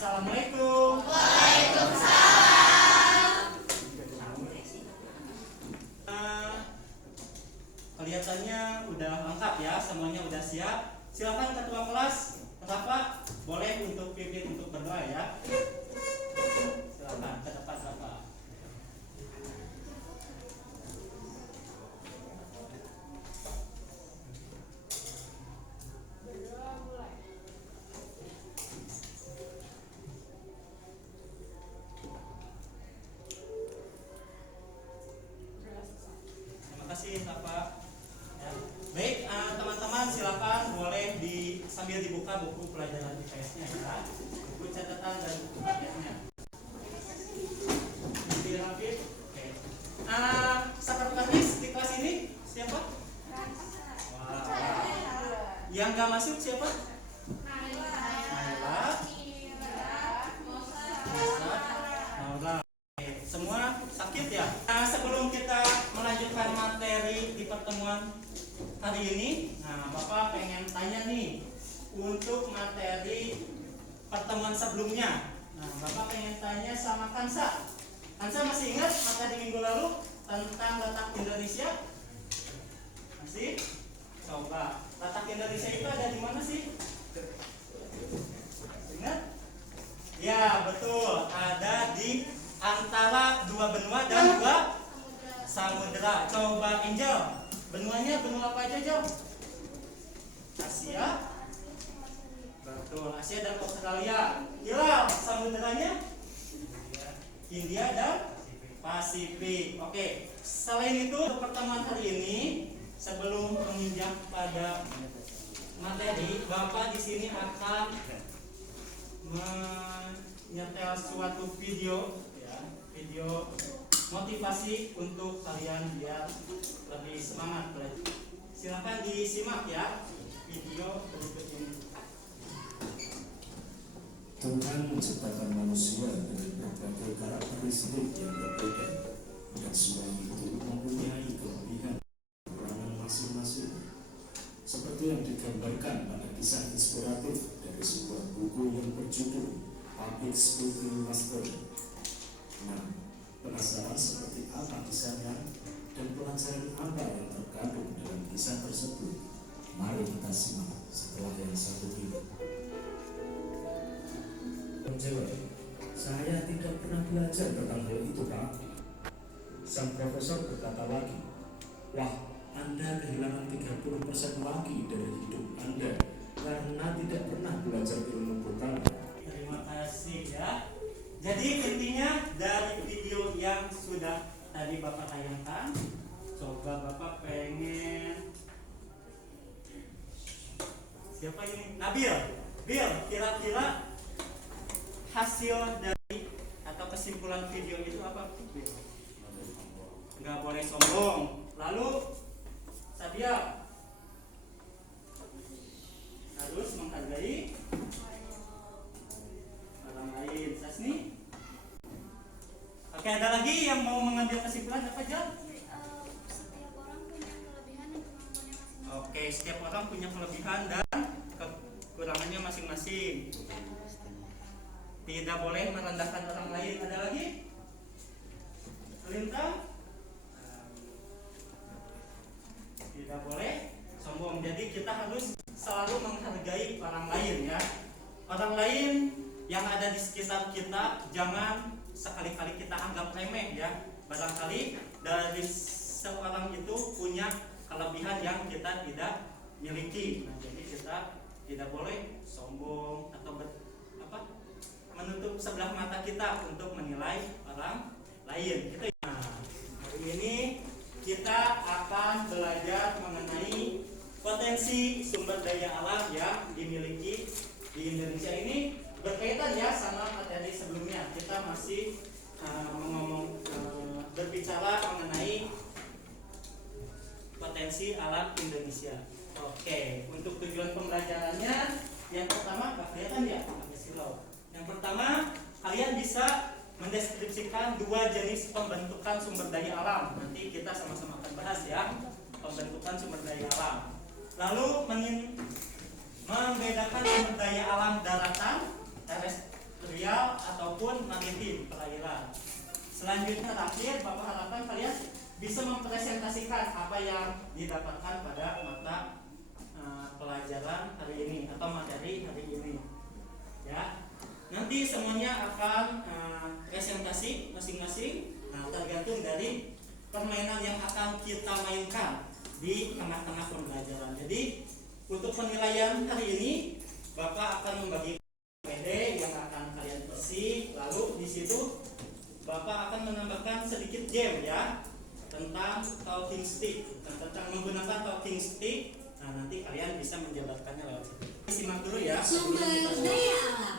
Assalamualaikum. Eh, Kelihatannya udah lengkap ya, semuanya udah siap. Silakan ketua kelas, Rafa, boleh untuk pimpin untuk berdoa ya. Silakan ke depan Rafa. Terima kasih Rafa. Ya. Baik, teman-teman silakan boleh sambil dibuka buku pelajaran IPS-nya ya, buku catatan dan buku IPS-nya. Oke. Sekretaris di kelas ini siapa? Wah. Yang nggak masuk siapa? Naila. Naila. Semua sakit ya? Sebelum kita melanjutkan materi di pertemuan hari ini, Bapak pengen tanya nih untuk materi pertemuan sebelumnya. Bapak pengen tanya sama Kansa. Kansa masih ingat materi minggu lalu tentang letak Indonesia? Masih? Coba, letak Indonesia itu ada di mana sih? Ingat? Ya, betul. Ada di antara dua benua dan dua samudera. Coba Angel, benuanya benua apa aja, Jel? Asia. Betul, Asia dan Australia. Hilal, samuderanya? India dan Pasifik. Oke, selain itu pertemuan hari ini, sebelum menginjak pada materi, Bapak di sini akan menyetel suatu video, ya, video motivasi untuk kalian biar lebih semangat belajar. Silakan disimak ya video berikut ini. Tuhan menciptakan manusia dengan berbagai karakteristik yang berbeda, dan semua itu mempunyai kelebihan kekurangan masing-masing, seperti yang digambarkan pada kisah inspiratif dari sebuah buku yang berjudul Public Speaking Master. Nah, penasaran seperti apa kisahnya dan pelajaran apa yang terkandung dalam kisah tersebut? Mari kita simak setelah yang satu ini. Menjawab, saya tidak pernah belajar tentang hal itu, Pak. Sang profesor berkata lagi, wah, Anda kehilangan 30% lagi dari hidup Anda karena tidak pernah belajar ilmu botani. Terima kasih ya. Jadi intinya dari video yang sudah tadi Bapak tayangkan, coba Bapak pengen siapa ini? Nabil. Bil, kira-kira hasil dari atau kesimpulan video itu apa? Bil? Nggak boleh sombong. Lalu Sadia harus menghargai orang lain. Sasni? Oke, ada lagi yang mau mengambil kesimpulan apa aja? Setiap orang punya kelebihan dan kemampuannya masing-masing. Oke, setiap orang punya kelebihan dan kekurangannya masing-masing. Tidak boleh merendahkan orang lain. Ada lagi? Lintang? Tidak boleh sombong. Jadi kita harus selalu menghargai orang lain ya. Orang lain yang ada di sekitar kita jangan sekali-kali kita anggap remeh ya. Barangkali dari seorang itu punya kelebihan yang kita tidak miliki. Nah, jadi kita tidak boleh sombong atau menutup sebelah mata kita untuk menilai orang lain. Nah, hari ini kita akan belajar mengenai potensi sumber daya alam yang dimiliki di Indonesia. Ini berkaitan ya sama materi sebelumnya. Kita masih berbicara mengenai potensi alam Indonesia. Oke, untuk tujuan pembelajarannya yang pertama, kelihatan ya, yang pertama kalian bisa mendeskripsikan dua jenis pembentukan sumber daya alam. Nanti kita sama-sama akan bahas ya pembentukan sumber daya alam. Lalu membedakan sumber daya alam daratan, terrestrial, ataupun maritim perairan. Selanjutnya terakhir, Bapak harapkan kalian bisa mempresentasikan apa yang didapatkan pada mata pelajaran hari ini atau materi hari ini. Ya, nanti semuanya akan presentasi masing-masing. Nah, tergantung dari permainan yang akan kita mainkan di tengah-tengah pembelajaran. Jadi untuk penilaian hari ini, Bapak akan membagi PD yang akan kalian isi. Lalu di situ Bapak akan menambahkan sedikit game ya tentang talking stick, tentang menggunakan talking stick. Nah, nanti kalian bisa menjabarkannya lewat situ. Simak dulu ya. Sumber daya alam.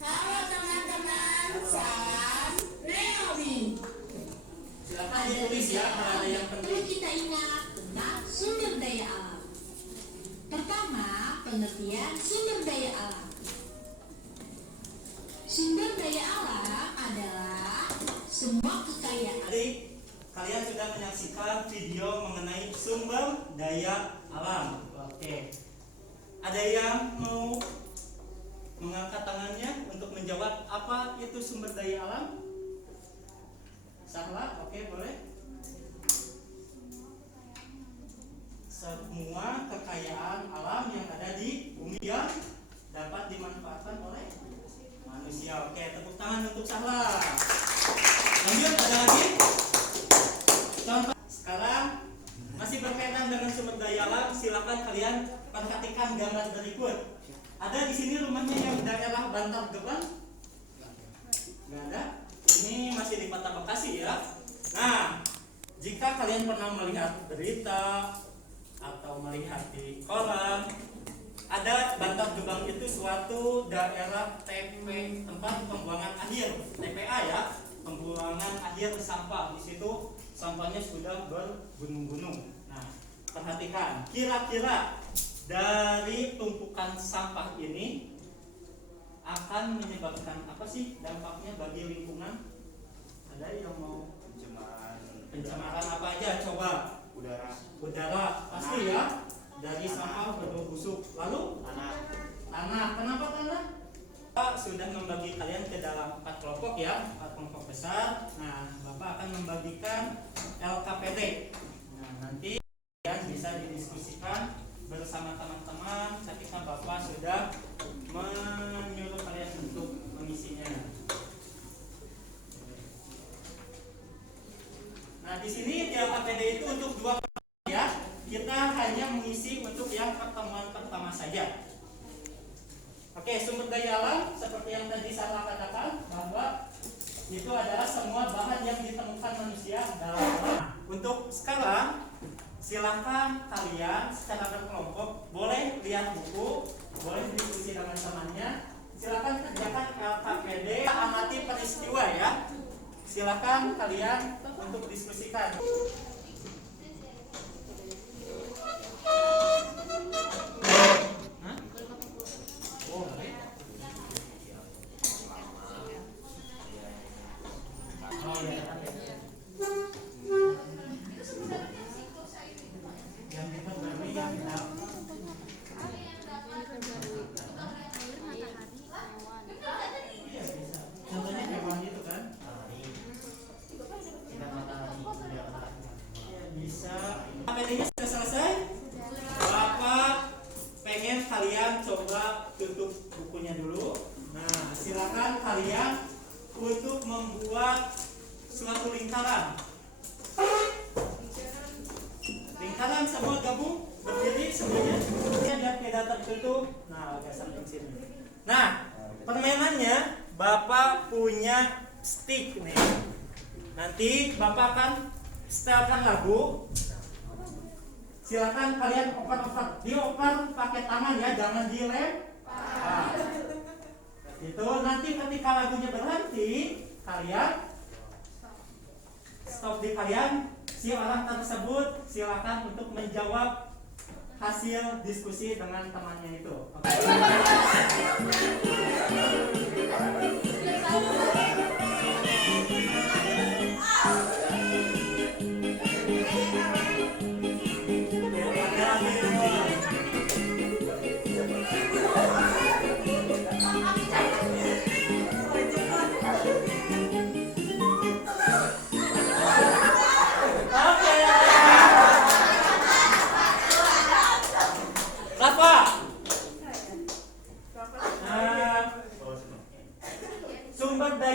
Halo teman-teman, salam Naomi. Silakan ditulis ya kalau ada yang Perlu penting. kita ingat tentang sumber daya alam. Pertama, pengertian sumber daya alam. Sumber daya alam adalah semua kekayaan. Jadi kalian sudah menyaksikan video mengenai sumber daya alam. Oke. Ada yang mau mengangkat tangannya untuk menjawab apa itu sumber daya alam? Salah, oke boleh. Semua kekayaan alam yang ada di bumi yang dapat dimanfaatkan oleh manusia. Oke, tepuk tangan untuk Sahla. Lanjut, ada lagi? Contoh sekarang masih berkaitan dengan sumber daya alam. Silakan kalian perhatikan gambar berikut. Ada di sini rumahnya yang daerah Bantar Gebang? Nggak ada. Ini masih di Kota Bekasi ya. Nah, jika kalian pernah melihat berita atau melihat di koran, ada Bantar Gebang itu suatu daerah tempat pembuangan akhir TPA ya, pembuangan akhir sampah. Di situ sampahnya sudah bergunung-gunung. Nah, perhatikan, kira-kira dari tumpukan sampah ini akan menyebabkan apa sih dampaknya bagi lingkungan? Ada yang mau pencemaran apa aja? Coba. Udara pasti ya, dari sampah berbau busuk. Lalu tanah. Kenapa tanah? Bapak sudah membagi kalian ke dalam 4 kelompok ya, 4 kelompok besar. Nah, Bapak akan membagikan LKPD. Nah, nanti kalian bisa didiskusikan bersama teman-teman ketika Bapak sudah menyuruh kalian untuk mengisinya. Nah, di sini di LKPD itu untuk 2 ya. Kita hanya mengisi untuk yang pertemuan pertama saja. Oke, sumber daya alam seperti yang tadi saya katakan bahwa itu adalah semua bahan yang ditemukan manusia dalam alam. Untuk sekarang silakan kalian secara berkelompok boleh lihat buku, boleh diskusi dengan temannya. Silakan kerjakan LKPD, amati peristiwa ya. Silakan kalian untuk diskusikan. Materinya sudah selesai. Bapak pengen kalian coba tutup bukunya dulu. Nah, silakan kalian untuk membuat suatu lingkaran. Lingkaran semua gabung berdiri semuanya. Ini ada tidak tertutup. Nah, agak samping sini. Nah, permainannya Bapak punya stick nih. Nanti Bapak akan setelkan lagu. Silakan kalian oper-oper, dioper pakai tangan ya, jangan dilem. Nah, itu nanti ketika lagunya berhenti, kalian stop di kalian. Si orang tersebut silakan untuk menjawab hasil diskusi dengan temannya itu. Oke.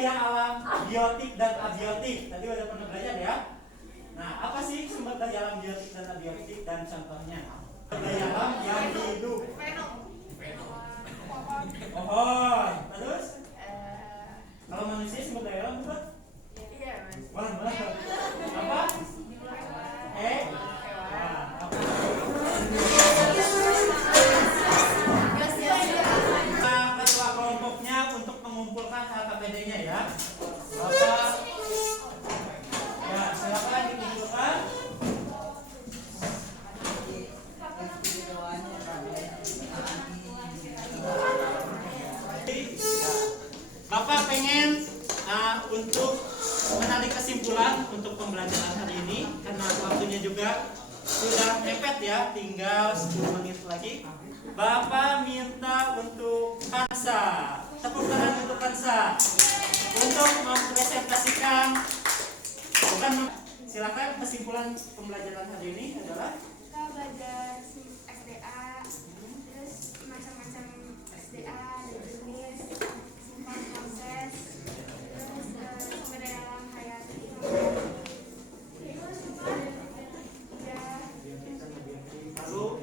daya alam biotik dan abiotik. Tadi udah pernah belajar ya. Nah, apa sih sumber daya alam biotik dan abiotik dan contohnya? Daya alam yang hidup. Pohon. Terus? Kalau manusia sumber daya alam bukan? Bukan. Apa? Ketua kelompoknya untuk mengumpulkan KKPD-nya ya. Bapak, ya silakan dikumpulkan. Bapak pengen untuk menarik kesimpulan untuk pembelajaran hari ini karena waktunya juga sudah mepet ya, tinggal 10 menit lagi. Bapak minta untuk Kansa, tepuk tangan untuk Kansa untuk mempresentasikan. Silakan kesimpulan pembelajaran hari ini adalah Kita belajar SDA, terus macam-macam SDA, ada jenis, simpan proses, terus sumber daya alam hayati. lalu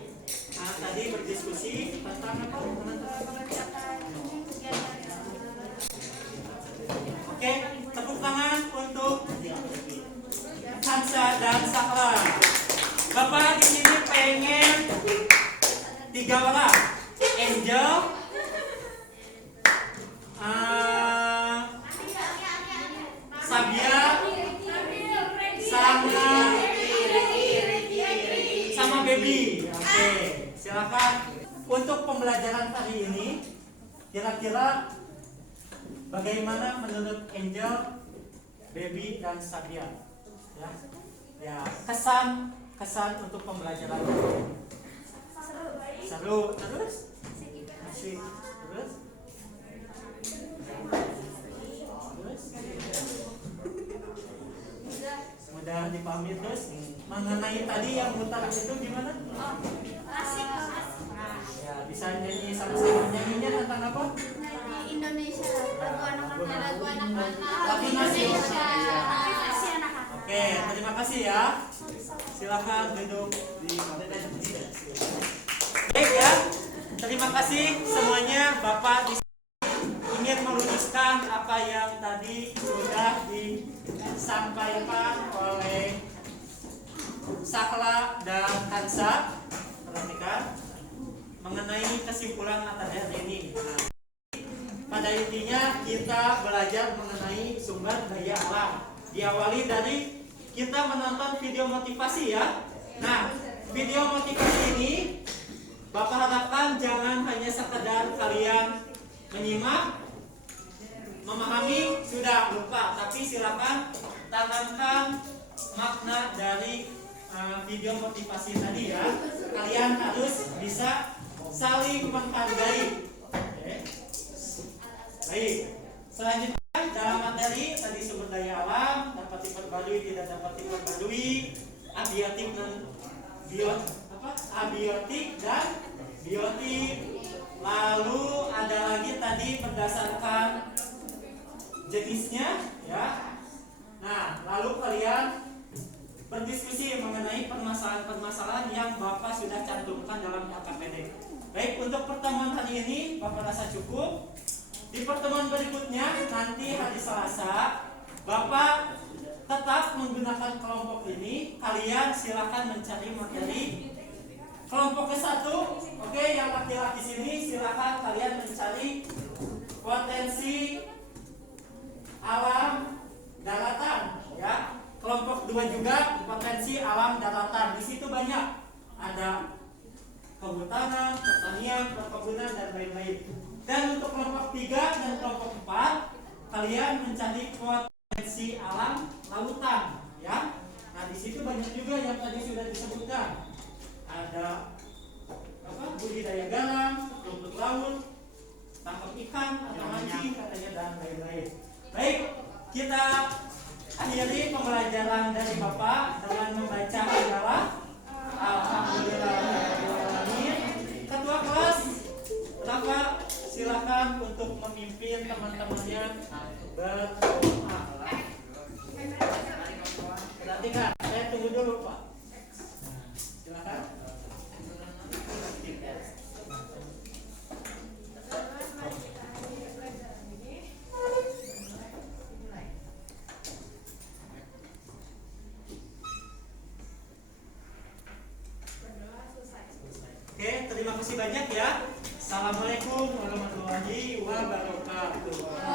tadi berdiskusi tentang apa? Oke, tepuk tangan untuk Hansa dan Sakla. Bapak di sini pengen 3 orang, Angel, Sabia, sama Baby. Oke, silakan. Untuk pembelajaran hari ini, kira-kira bagaimana menurut Angel, Baby, dan Sabia? Ya, kesan untuk pembelajaran ini. Seru. Terus? Asik. Terus? Mudah dipahami. Terus mengenai tadi yang mutar itu gimana? Asik. Ya, bisa nyanyi sama-sama. Nyanyinya tentang apa? Nyanyi Indonesia, lagu anak-anak. Lagu Indonesia. Versi anak-anak. Oke, terima kasih ya. Silakan duduk di baik ya. Terima kasih semuanya. Bapak ingin meluruskan apa yang tadi sudah disampaikan oleh Sakla dan Hansa. Perhatikan mengenai kesimpulan materi hari ini. Pada intinya kita belajar mengenai sumber daya alam. Diawali dari kita menonton video motivasi ya. Nah, video motivasi ini Bapak harapkan jangan hanya sekedar kalian menyimak, memahami, sudah lupa, tapi silakan tanamkan makna dari video motivasi tadi ya. Kalian harus bisa saling menghargai. Oke. Baik. Selanjutnya dalam materi tadi sumber daya alam dapat diperbarui, tidak dapat diperbarui, abiotik dan abiotik dan biotik. Lalu ada lagi tadi berdasarkan jenisnya ya. Nah, lalu kalian berdiskusi mengenai permasalahan-permasalahan yang Bapak sudah cantumkan dalam KKPD. Baik, untuk pertemuan hari ini Bapak rasa cukup. Di pertemuan berikutnya nanti hari Selasa Bapak tetap menggunakan kelompok ini. Kalian silakan mencari materi kelompok ke-1. Oke, yang laki-laki sini silakan kalian mencari potensi alam daratan ya. Kelompok 2 juga potensi alam daratan. Di situ banyak ada kehutanan, pertanian, perkebunan dan lain-lain. Dan untuk kelompok 3 dan kelompok 4 kalian mencari potensi alam lautan ya. Nah, di situ banyak juga yang tadi sudah disebutkan. Ada budidaya garam, rumput laut, tangkap ikan atau mancing katanya dan lain-lain. Baik, kita akhiri pembelajaran dari Bapak dengan membaca hamdalah. Alhamdulillah. Ketua kelas, Bapak silakan. persilahkan untuk memimpin teman-temannya berdoa. Perhatikan, saya tunggu dulu Pak. Nah, silakan. Oke, terima kasih banyak ya. Assalamualaikum warahmatullahi wabarakatuh.